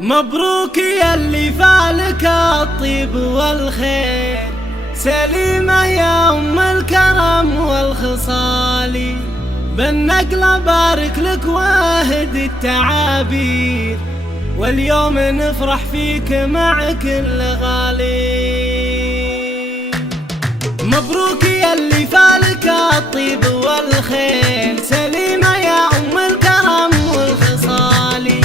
مبروك يا اللي فالك الطيب والخير، سليمة يا أم الكرم والخصال، بالنقلة بارك لك واهد التعابير، واليوم نفرح فيك مع كل غالي. مبروك يا اللي فالك الطيب والخير، سليمة يا أم الكرم والخصال،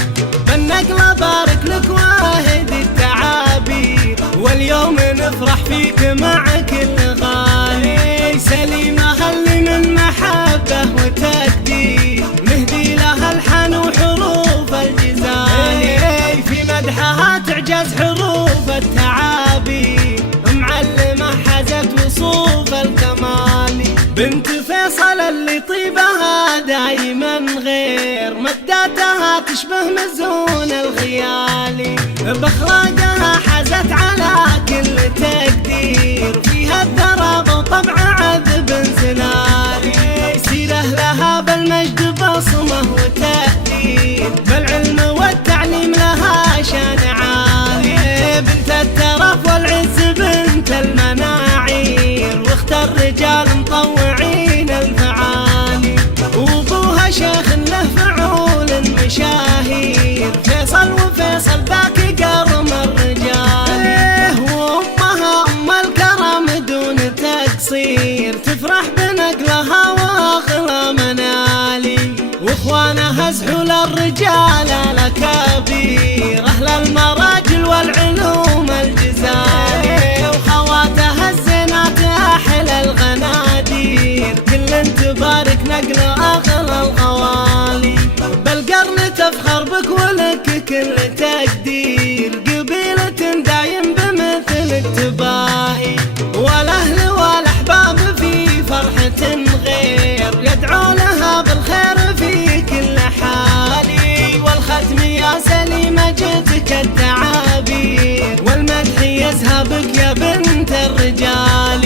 بالنقلة بارك لك واهد التعابير، واليوم نفرح فيك مع كل غالي. سليمة هل من محبة وتقدير، نهدي لها الحن وحروف الجزال، في مدحها تعجز حروف التعابير، معلمة حزت وصوف الكمال، بنت فيصل اللي طيبها دايما غير، مداتها تشبه مزون الخيال، باخلاقها حزت على كل تقدير، فيها الدرب وطبع عذب زلال، سيره لها بالمجد بصمه وتأثير، بالعلم والتعليم لها شان عالي، بنت الترف والعز بنت المناعير، واخت الرجال مطوعين الفعالي، وابوها شيخ له فعول مشاهير، فيصل وفيصل ذاك قرم الرجال، وامها ام الكرم دون تقصير، تفرح بنقلها واغلى منالي، واخوانها زحول الرجال الاكابير، اهل المراجل والعلوم الجزائر، وخواتها الزينات احلى الغنادير، كل تبارك نقل اغلى الغوالي، بالقرن تفخر بك ولك كل تقدير، قبيلة دايم بمثل التباهي، والاهل والاحباب في فرحة غير، يدعو لها بالخير في كل حالي، والختم يا سليمة جئتك التعابير، والمدح يزهى بك يا بنت الرجال.